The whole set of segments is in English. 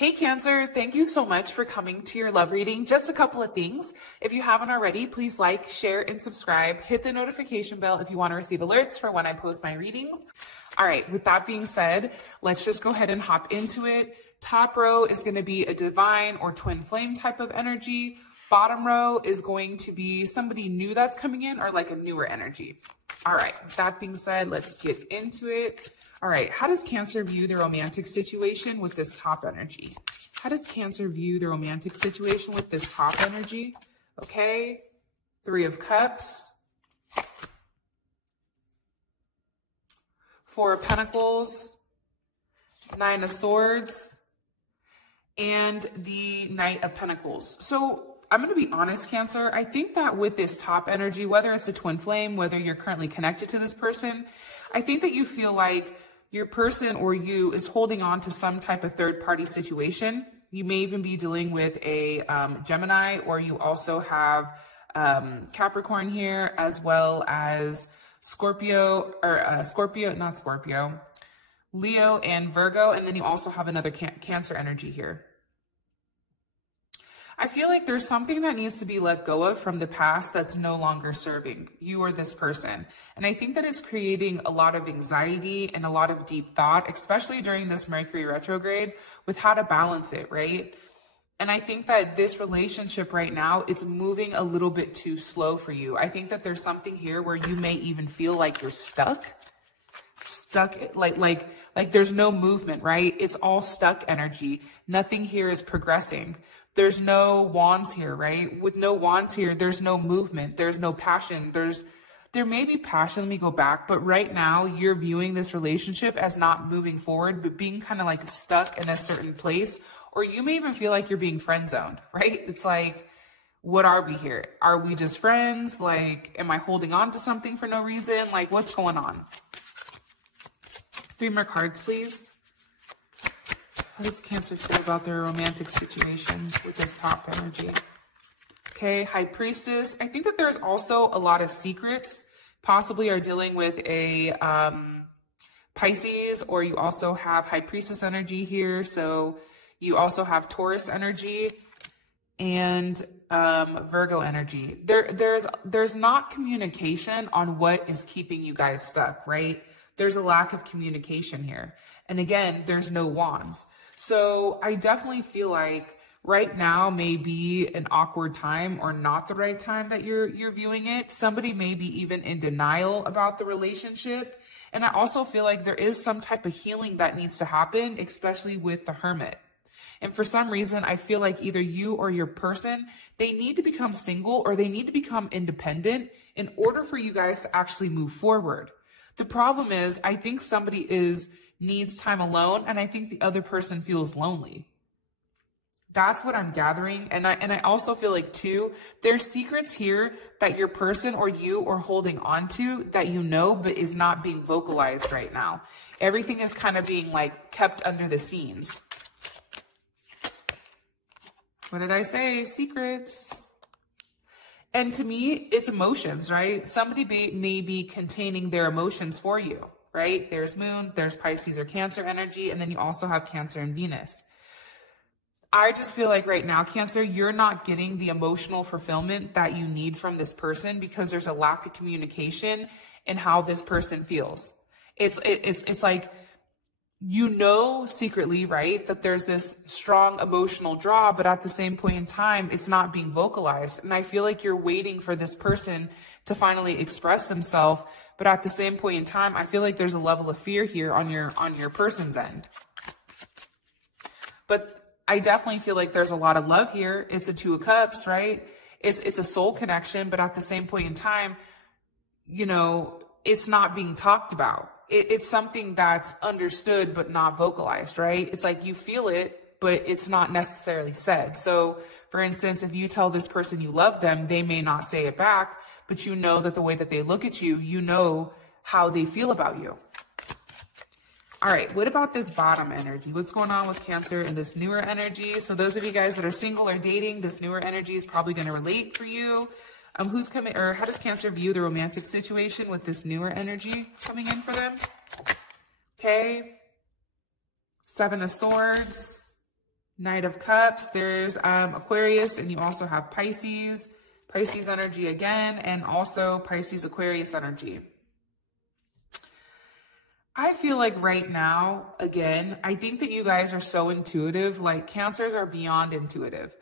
Hey Cancer, thank you so much for coming to your love reading. Just a couple of things. If you haven't already, please like, share, and subscribe. Hit the notification bell if you want to receive alerts for when I post my readings. All right, with that being said, let's just go ahead and hop into it. Top row is going to be a divine or twin flame type of energy. Bottom row is going to be somebody new that's coming in or like a newer energy. All right, with that being said, let's get into it. All right, how does Cancer view the romantic situation with this top energy? How does Cancer view the romantic situation with this top energy? Okay, Three of Cups, Four of Pentacles, Nine of Swords, and the Knight of Pentacles. So I'm going to be honest, Cancer. I think that with this top energy, whether it's a twin flame, whether you're currently connected to this person, I think that you feel like your person or you is holding on to some type of third-party situation. You may even be dealing with a Gemini, or you also have Capricorn here, as well as Scorpio, or Leo and Virgo, and then you also have another Cancer energy here. I feel like there's something that needs to be let go of from the past that's no longer serving you or this person. And I think that it's creating a lot of anxiety and a lot of deep thought, especially during this Mercury retrograde, with how to balance it, right? And I think that this relationship right now, it's moving a little bit too slow for you. I think that there's something here where you may even feel like you're stuck, like there's no movement, right? It's all stuck energy. Nothing here is progressing. There's no wands here, right? With no wands here, there's no movement. There's no passion. There may be passion, let me go back, but right now you're viewing this relationship as not moving forward, but being kind of like stuck in a certain place, or you may even feel like you're being friend zoned, right? It's like, what are we here? Are we just friends? Like, am I holding on to something for no reason? Like, what's going on? 3 more cards, please. How does Cancer feel about their romantic situation with this top energy? Okay, High Priestess. I think that there's also a lot of secrets. Possibly are dealing with a Pisces, or you also have High Priestess energy here. So you also have Taurus energy and Virgo energy. There's not communication on what is keeping you guys stuck, right? There's a lack of communication here. And again, there's no wands. So I definitely feel like right now may be an awkward time, or not the right time that you're viewing it. Somebody may be even in denial about the relationship. And I also feel like there is some type of healing that needs to happen, especially with the Hermit. And for some reason, I feel like either you or your person, they need to become single or they need to become independent in order for you guys to actually move forward. The problem is, I think somebody needs time alone, and I think the other person feels lonely. That's what I'm gathering. And I also feel like too, there's secrets here that your person or you are holding on to that you know, but is not being vocalized right now. Everything is kind of being like kept under the scenes. What did I say? Secrets. And to me, it's emotions, right? Somebody may be containing their emotions for you, right? There's Moon, there's Pisces or Cancer energy, and then you also have Cancer and Venus. I just feel like right now, Cancer, you're not getting the emotional fulfillment that you need from this person because there's a lack of communication in how this person feels. It's like, you know, secretly, right, that there's this strong emotional draw, but at the same point in time, it's not being vocalized. And I feel like you're waiting for this person to finally express themselves. But at the same point in time, I feel like there's a level of fear here on your person's end. But I definitely feel like there's a lot of love here. It's a 2 of Cups, right? It's a soul connection, but at the same point in time, you know, it's not being talked about. It's something that's understood but not vocalized, right? It's like you feel it, but it's not necessarily said. So, for instance, if you tell this person you love them, they may not say it back, but you know that the way that they look at you, you know how they feel about you. All right, what about this bottom energy? What's going on with Cancer and this newer energy? So those of you guys that are single or dating, this newer energy is probably going to relate for you. Who's coming, or how does Cancer view the romantic situation with this newer energy coming in for them? Okay. 7 of Swords, Knight of Cups, there's Aquarius, and you also have Pisces. Pisces energy again, and also Pisces Aquarius energy. I feel like right now, again, I think that you guys are so intuitive. Like Cancers are beyond intuitive.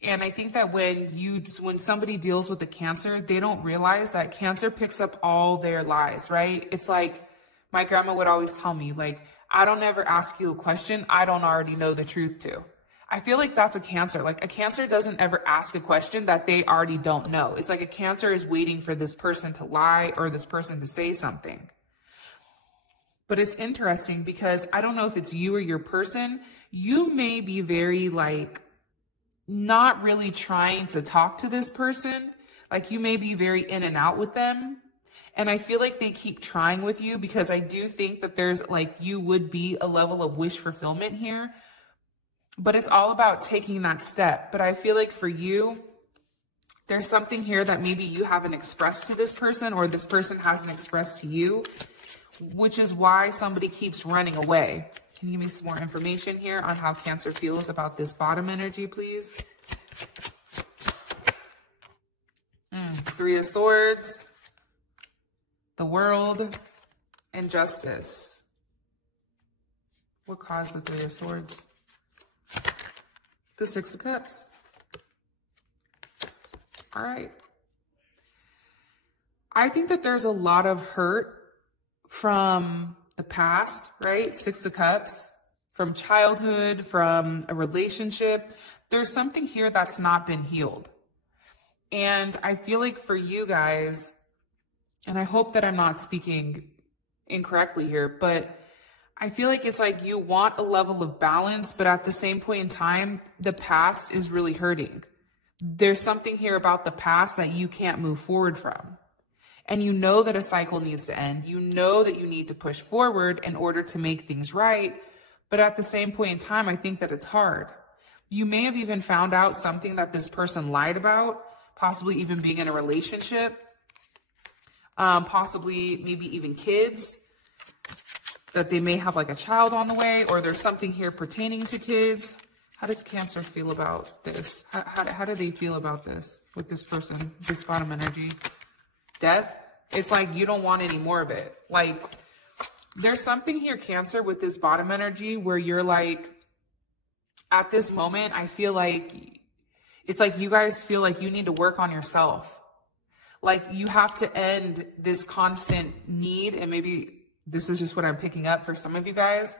And I think that when somebody deals with a Cancer, they don't realize that Cancer picks up all their lies, right? It's like my grandma would always tell me, like, I don't ever ask you a question I don't already know the truth to. I feel like that's a Cancer. Like a Cancer doesn't ever ask a question that they already don't know. It's like a Cancer is waiting for this person to lie or this person to say something. But it's interesting because I don't know if it's you or your person. You may be very like not really trying to talk to this person. Like you may be very in and out with them. And I feel like they keep trying with you because I do think that there's like you would be a level of wish fulfillment here. But it's all about taking that step. But I feel like for you, there's something here that maybe you haven't expressed to this person or this person hasn't expressed to you, which is why somebody keeps running away. Can you give me some more information here on how Cancer feels about this bottom energy, please? Three of Swords, the World, and Justice. What caused the Three of Swords? The Six of Cups. All right. I think that there's a lot of hurt from the past, right? Six of Cups, from childhood, from a relationship. There's something here that's not been healed. And I feel like for you guys, and I hope that I'm not speaking incorrectly here, but I feel like it's like you want a level of balance, but at the same point in time, the past is really hurting. There's something here about the past that you can't move forward from. And you know that a cycle needs to end. You know that you need to push forward in order to make things right. But at the same point in time, I think that it's hard. You may have even found out something that this person lied about, possibly even being in a relationship, possibly maybe even kids, that they may have like a child on the way, or there's something here pertaining to kids. How does Cancer feel about this? How do they feel about this with this person, this bottom energy? Death. It's like you don't want any more of it. Like there's something here, Cancer, with this bottom energy where you're like, at this moment, I feel like it's like you guys feel like you need to work on yourself. Like you have to end this constant need, and maybe this is just what I'm picking up for some of you guys.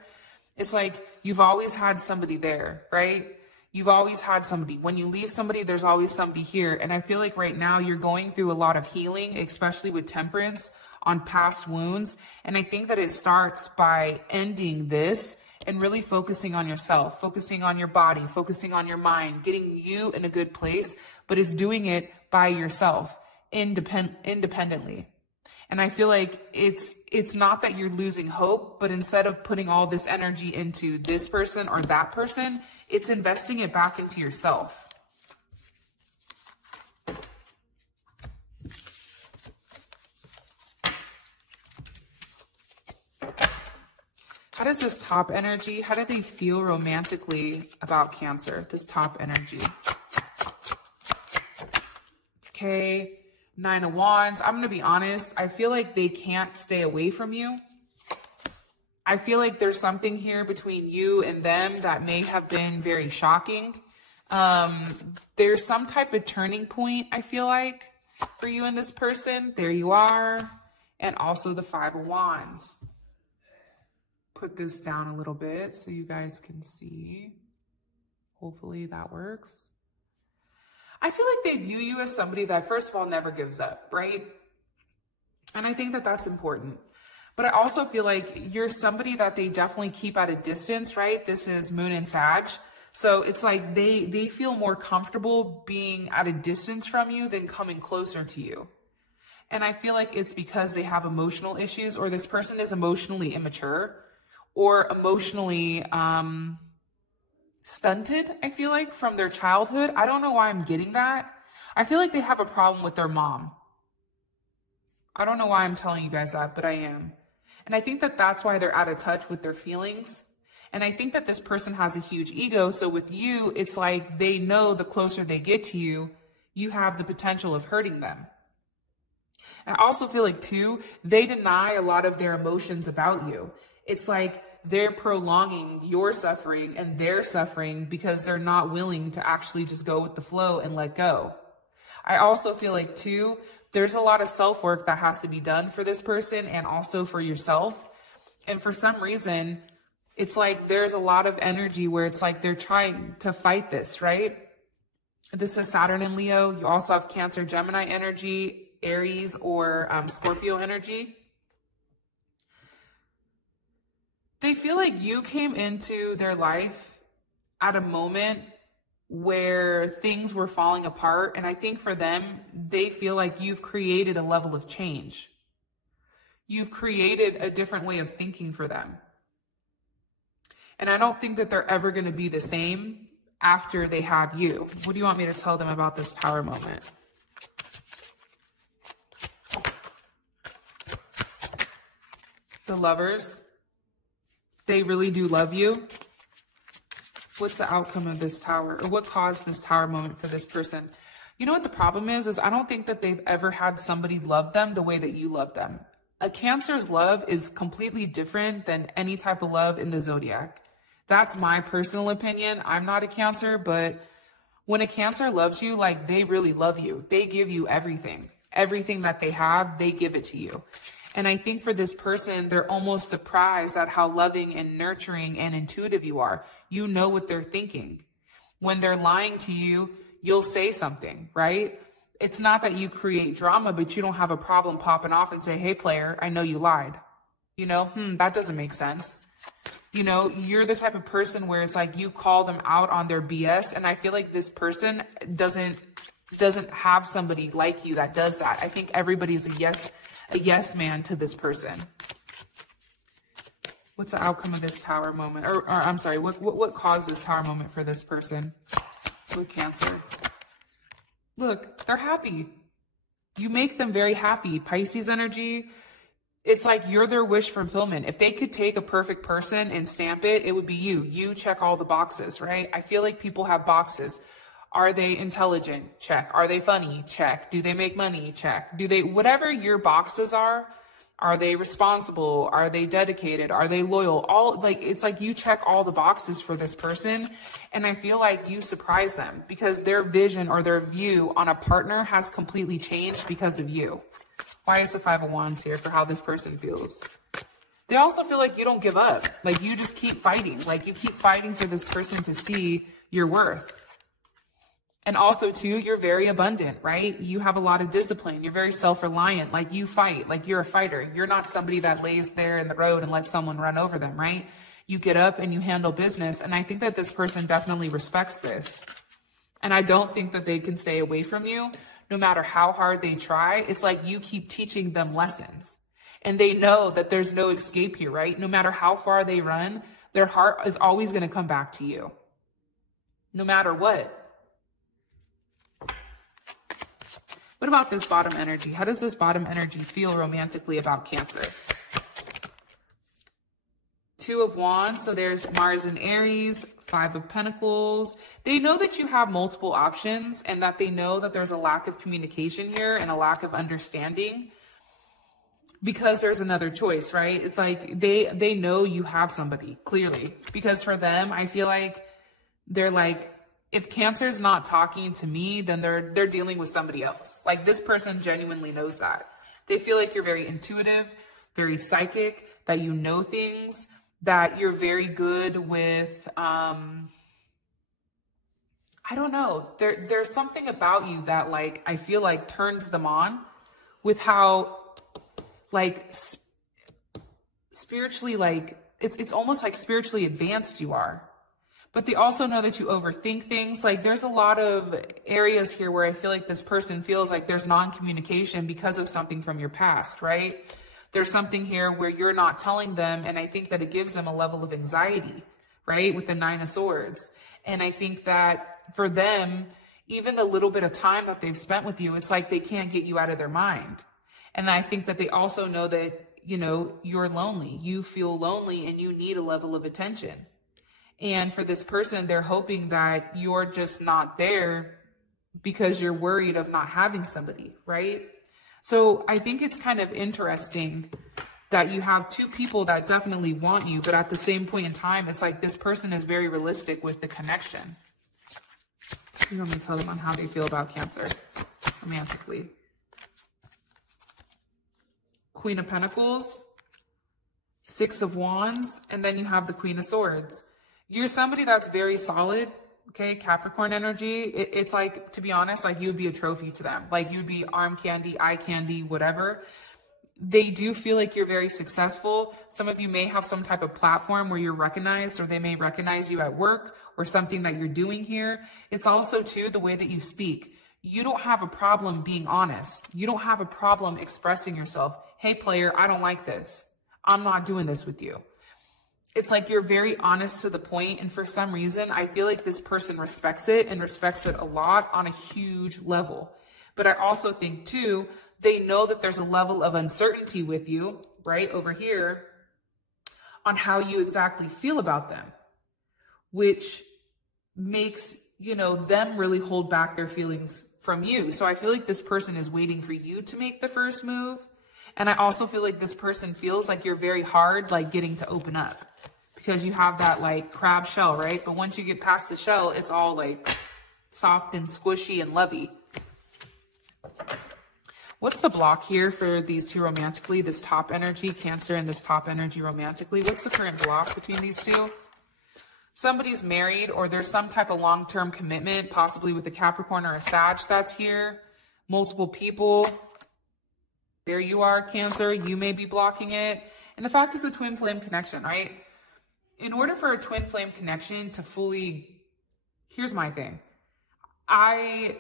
It's like you've always had somebody there, right? You've always had somebody. When you leave somebody, there's always somebody here. And I feel like right now you're going through a lot of healing, especially with Temperance on past wounds. And I think that it starts by ending this and really focusing on yourself, focusing on your body, focusing on your mind, getting you in a good place, but it's doing it by yourself, independently. And I feel like it's not that you're losing hope, but instead of putting all this energy into this person or that person, it's investing it back into yourself. How does this top energy, how do they feel romantically about Cancer, this top energy? Okay. 9 of Wands. I'm going to be honest. I feel like they can't stay away from you. I feel like there's something here between you and them that may have been very shocking. There's some type of turning point, I feel like, for you and this person. There you are. And also the 5 of Wands. Put this down a little bit so you guys can see. Hopefully that works. I feel like they view you as somebody that, first of all, never gives up, right? And I think that that's important. But I also feel like you're somebody that they definitely keep at a distance, right? This is Moon and Sag. So it's like they feel more comfortable being at a distance from you than coming closer to you. And I feel like it's because they have emotional issues, or this person is emotionally immature or emotionally stunted, I feel like, from their childhood. I don't know why I'm getting that. I feel like they have a problem with their mom. I don't know why I'm telling you guys that, but I am. And I think that that's why they're out of touch with their feelings. And I think that this person has a huge ego. So with you, it's like they know the closer they get to you, you have the potential of hurting them. I also feel like too, they deny a lot of their emotions about you. It's like they're prolonging your suffering and their suffering because they're not willing to actually just go with the flow and let go. I also feel like too, there's a lot of self-work that has to be done for this person and also for yourself. And for some reason, it's like there's a lot of energy where it's like they're trying to fight this, right? This is Saturn and Leo. You also have Cancer, Gemini energy, Aries or Scorpio energy. They feel like you came into their life at a moment where things were falling apart. And I think for them, they feel like you've created a level of change. You've created a different way of thinking for them. And I don't think that they're ever going to be the same after they have you. What do you want me to tell them about this Tower moment? The Lovers. They really do love you. What's the outcome of this Tower? Or what caused this Tower moment for this person? You know what the problem is I don't think that they've ever had somebody love them the way that you love them. A Cancer's love is completely different than any type of love in the zodiac. That's my personal opinion. I'm not a Cancer, but when a Cancer loves you, like they really love you. They give you everything. Everything that they have, they give it to you. And I think for this person, they're almost surprised at how loving and nurturing and intuitive you are. You know what they're thinking. When they're lying to you, you'll say something, right? It's not that you create drama, but you don't have a problem popping off and say, hey, player, I know you lied. You know, that doesn't make sense. You know, you're the type of person where it's like you call them out on their BS. And I feel like this person doesn't have somebody like you that does that. I think everybody is a yes man to this person. What's the outcome of this Tower moment? Or I'm sorry, what caused this Tower moment for this person with Cancer? Look, they're happy. You make them very happy. Pisces energy. It's like you're their wish fulfillment. If they could take a perfect person and stamp it, it would be you. You check all the boxes, right? I feel like people have boxes. Are they intelligent? Check. Are they funny? Check. Do they make money? Check. Whatever your boxes are they responsible? Are they dedicated? Are they loyal? It's like you check all the boxes for this person. And I feel like you surprise them because their vision or their view on a partner has completely changed because of you. Why is the Five of Wands here for how this person feels? They also feel like you don't give up. Like you just keep fighting. Like you keep fighting for this person to see your worth. And also too, you're very abundant, right? You have a lot of discipline. You're very self-reliant. Like you fight, like you're a fighter. You're not somebody that lays there in the road and lets someone run over them, right? You get up and you handle business. And I think that this person definitely respects this. And I don't think that they can stay away from you no matter how hard they try. It's like you keep teaching them lessons. And they know that there's no escape here, right? No matter how far they run, their heart is always going to come back to you. No matter what. What about this bottom energy? How does this bottom energy feel romantically about Cancer? Two of Wands. So there's Mars and Aries, Five of Pentacles. They know that you have multiple options and that they know that there's a lack of communication here and a lack of understanding because there's another choice, right? It's like they know you have somebody clearly because for them, I feel like they're like, if Cancer's not talking to me, then they're dealing with somebody else. Like this person genuinely knows that. They feel like you're very intuitive, very psychic, that you know things, that you're very good with, I don't know. There's something about you that like, I feel like turns them on with how like spiritually, like it's almost like spiritually advanced you are. But they also know that you overthink things. Like there's a lot of areas here where I feel like this person feels like there's non-communication because of something from your past, right? There's something here where you're not telling them. And I think that it gives them a level of anxiety, right? With the Nine of Swords. And I think that for them, even the little bit of time that they've spent with you, it's like they can't get you out of their mind. And I think that they also know that, you know, you're lonely. You feel lonely and you need a level of attention. And for this person, they're hoping that you're just not there because you're worried of not having somebody, right? So I think it's kind of interesting that you have two people that definitely want you, but at the same point in time, it's like this person is very realistic with the connection. You want me to tell them on how they feel about Cancer romantically. Queen of Pentacles, Six of Wands, and then you have the Queen of Swords. You're somebody that's very solid, okay? Capricorn energy. It's like, to be honest, like you'd be a trophy to them. Like you'd be arm candy, eye candy, whatever. They do feel like you're very successful. Some of you may have some type of platform where you're recognized, or they may recognize you at work or something that you're doing here. It's also too the way that you speak. You don't have a problem being honest. You don't have a problem expressing yourself. Hey player, I don't like this. I'm not doing this with you. It's like you're very honest to the point, and for some reason, I feel like this person respects it and respects it a lot on a huge level. But I also think too, they know that there's a level of uncertainty with you, right over here, on how you exactly feel about them, which makes, you know, them really hold back their feelings from you. So I feel like this person is waiting for you to make the first move. And I also feel like this person feels like you're very hard, like getting to open up, because you have that like crab shell, right? But once you get past the shell, it's all like soft and squishy and lovey. What's the block here for these two romantically? This top energy, Cancer, and this top energy romantically. What's the current block between these two? Somebody's married, or there's some type of long-term commitment, possibly with a Capricorn or a Sag that's here. Multiple people. There you are, Cancer. You may be blocking it. And the fact is a twin flame connection, right? In order for a twin flame connection to fully... Here's my thing. I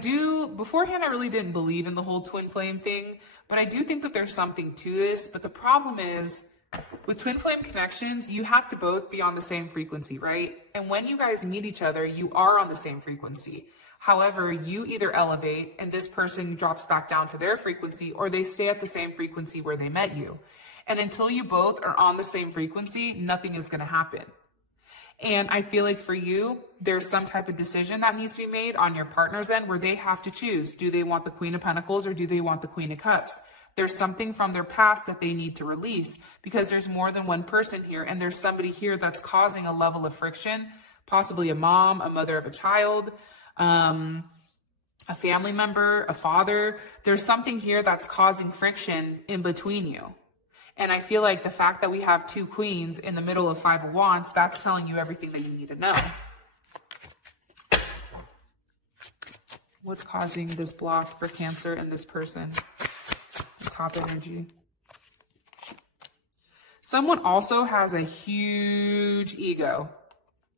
do, beforehand, I really didn't believe in the whole twin flame thing, but I do think that there's something to this. But the problem is, with twin flame connections, you have to both be on the same frequency, right? And when you guys meet each other, you are on the same frequency. However, you either elevate and this person drops back down to their frequency, or they stay at the same frequency where they met you. And until you both are on the same frequency, nothing is going to happen. And I feel like for you, there's some type of decision that needs to be made on your partner's end where they have to choose. Do they want the Queen of Pentacles or do they want the Queen of Cups? There's something from their past that they need to release, because there's more than one person here, and there's somebody here that's causing a level of friction, possibly a mom, a mother of a child, a family member, a father. There's something here that's causing friction in between you. And I feel like the fact that we have two queens in the middle of Five of Wands, that's telling you everything that you need to know. What's causing this block for Cancer and this person? Top energy. Someone also has a huge ego.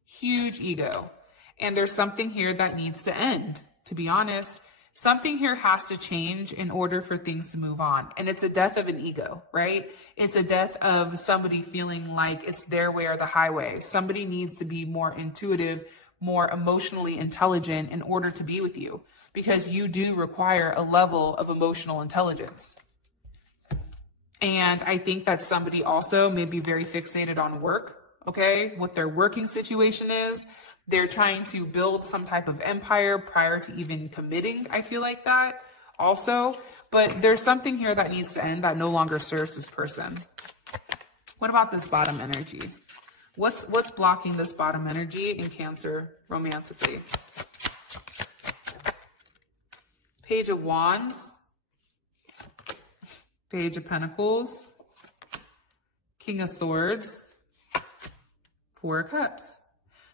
Huge ego. And there's something here that needs to end, to be honest. Something here has to change in order for things to move on. And it's a death of an ego, right? It's a death of somebody feeling like it's their way or the highway. Somebody needs to be more intuitive, more emotionally intelligent in order to be with you, because you do require a level of emotional intelligence. And I think that somebody also may be very fixated on work, okay? What their working situation is. They're trying to build some type of empire prior to even committing. I feel like that also. But there's something here that needs to end that no longer serves this person. What about this bottom energy? What's blocking this bottom energy in Cancer romantically? Page of Wands. Page of Pentacles. King of Swords. Four of Cups.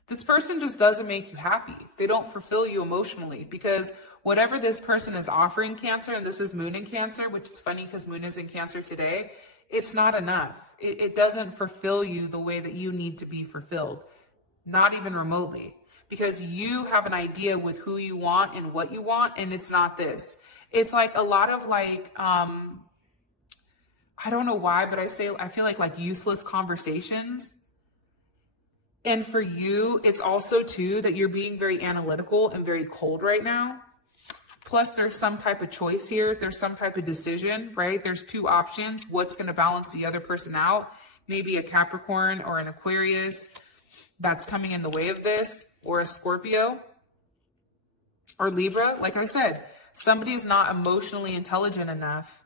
This person just doesn't make you happy. They don't fulfill you emotionally, because whatever this person is offering, Cancer, and this is Moon in Cancer, which is funny because Moon is in Cancer today, it's not enough. It doesn't fulfill you the way that you need to be fulfilled, not even remotely, because you have an idea with who you want and what you want, and it's not this. It's like a lot of like, I don't know why, but I feel like useless conversations. And for you, it's also too that you're being very analytical and very cold right now. Plus there's some type of choice here. There's some type of decision, right? There's two options. What's going to balance the other person out? Maybe a Capricorn or an Aquarius. that's coming in the way of this, or a Scorpio or Libra. Like I said, somebody is not emotionally intelligent enough,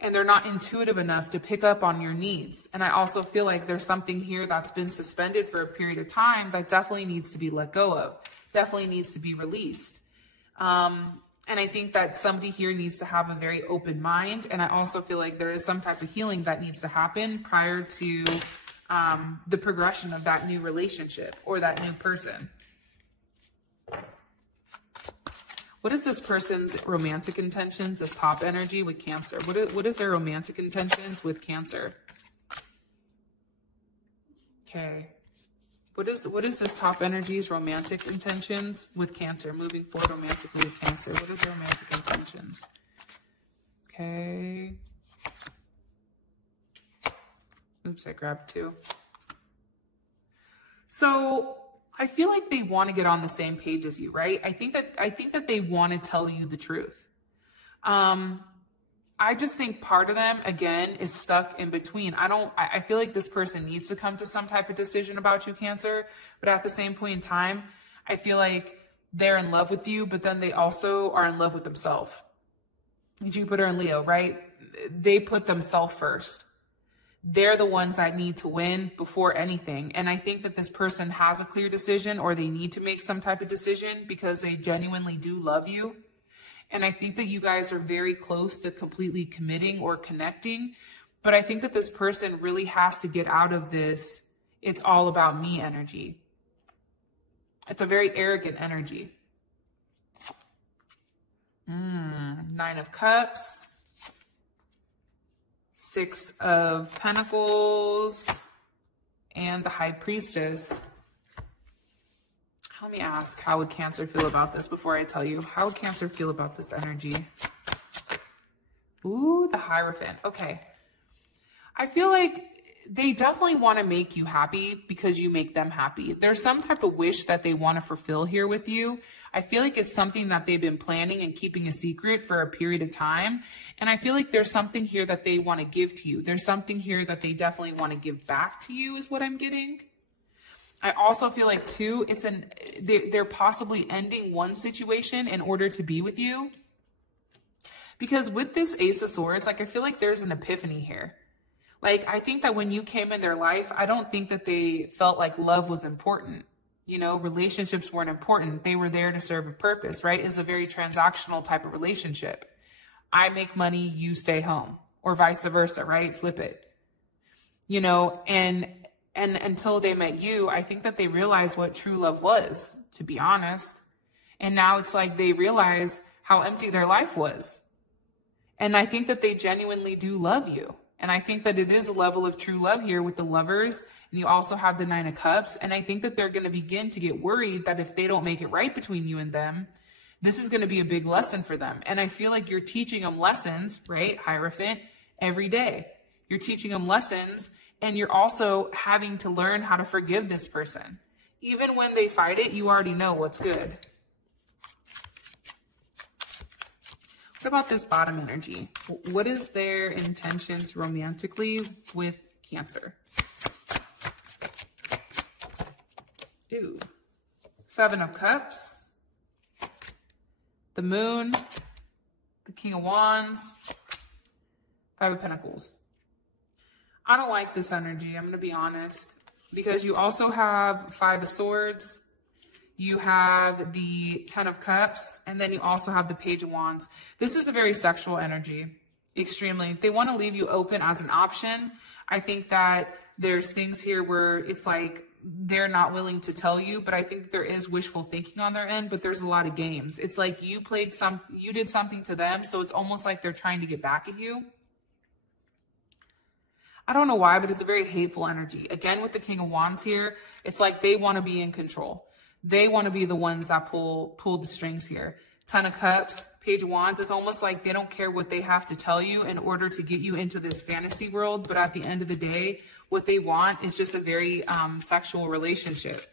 and they're not intuitive enough to pick up on your needs. And I also feel like there's something here that's been suspended for a period of time that definitely needs to be let go of, definitely needs to be released. And I think that somebody here needs to have a very open mind. And I also feel like there is some type of healing that needs to happen prior to the progression of that new relationship or that new person. What is this person's romantic intentions, this top energy with Cancer? What is their romantic intentions with Cancer? Okay. What is this top energy's romantic intentions with Cancer? Moving forward romantically with Cancer. What is their romantic intentions? Okay. Oops, I grabbed two. So I feel like they want to get on the same page as you, right? I think that they want to tell you the truth. I just think part of them, again, is stuck in between. I feel like this person needs to come to some type of decision about you, Cancer, but at the same point in time, I feel like they're in love with you, but then they also are in love with themselves. Jupiter and Leo, right? They put themselves first. They're the ones that need to win before anything. And I think that this person has a clear decision, or they need to make some type of decision because they genuinely do love you. And I think that you guys are very close to completely committing or connecting. But I think that this person really has to get out of this "it's all about me" energy. It's a very arrogant energy. Nine of Cups. Six of Pentacles. And the High Priestess. Let me ask, how would Cancer feel about this before I tell you? How would Cancer feel about this energy? Ooh, the Hierophant. Okay. I feel like they definitely want to make you happy because you make them happy. There's some type of wish that they want to fulfill here with you. I feel like it's something that they've been planning and keeping a secret for a period of time. And I feel like there's something here that they want to give to you. There's something here that they definitely want to give back to you is what I'm getting. I also feel like too, they're possibly ending one situation in order to be with you. Because with this Ace of Swords, like I feel like there's an epiphany here. Like I think that when you came in their life, I don't think that they felt like love was important. You know, relationships weren't important. They were there to serve a purpose, right? It's a very transactional type of relationship. I make money, you stay home, or vice versa, right? Flip it. You know, and until they met you, I think that they realized what true love was, to be honest. And now it's like they realize how empty their life was. And I think that they genuinely do love you. And I think that it is a level of true love here with the Lovers. And you also have the Nine of Cups. And I think that they're going to begin to get worried that if they don't make it right between you and them, this is going to be a big lesson for them. And I feel like you're teaching them lessons, right, Hierophant, every day. You're teaching them lessons. And you're also having to learn how to forgive this person. Even when they fight it, you already know what's good. What about this bottom energy? What is their intentions romantically with Cancer? Ooh. Seven of Cups. The Moon. The King of Wands. Five of Pentacles. I don't like this energy, I'm going to be honest, because you also have Five of Swords, you have the Ten of Cups, and then you also have the Page of Wands. This is a very sexual energy, extremely. They want to leave you open as an option. I think that there's things here where it's like they're not willing to tell you, but I think there is wishful thinking on their end, but there's a lot of games. It's like you did something to them, so it's almost like they're trying to get back at you. I don't know why, but it's a very hateful energy. Again, with the King of Wands here, it's like they want to be in control. They want to be the ones that pull the strings here. Ten of Cups, Page of Wands, it's almost like they don't care what they have to tell you in order to get you into this fantasy world. But at the end of the day, what they want is just a very sexual relationship.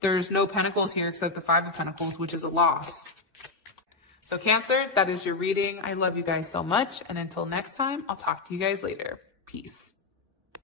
There's no Pentacles here except the Five of Pentacles, which is a loss. So Cancer, that is your reading. I love you guys so much. And until next time, I'll talk to you guys later. Peace.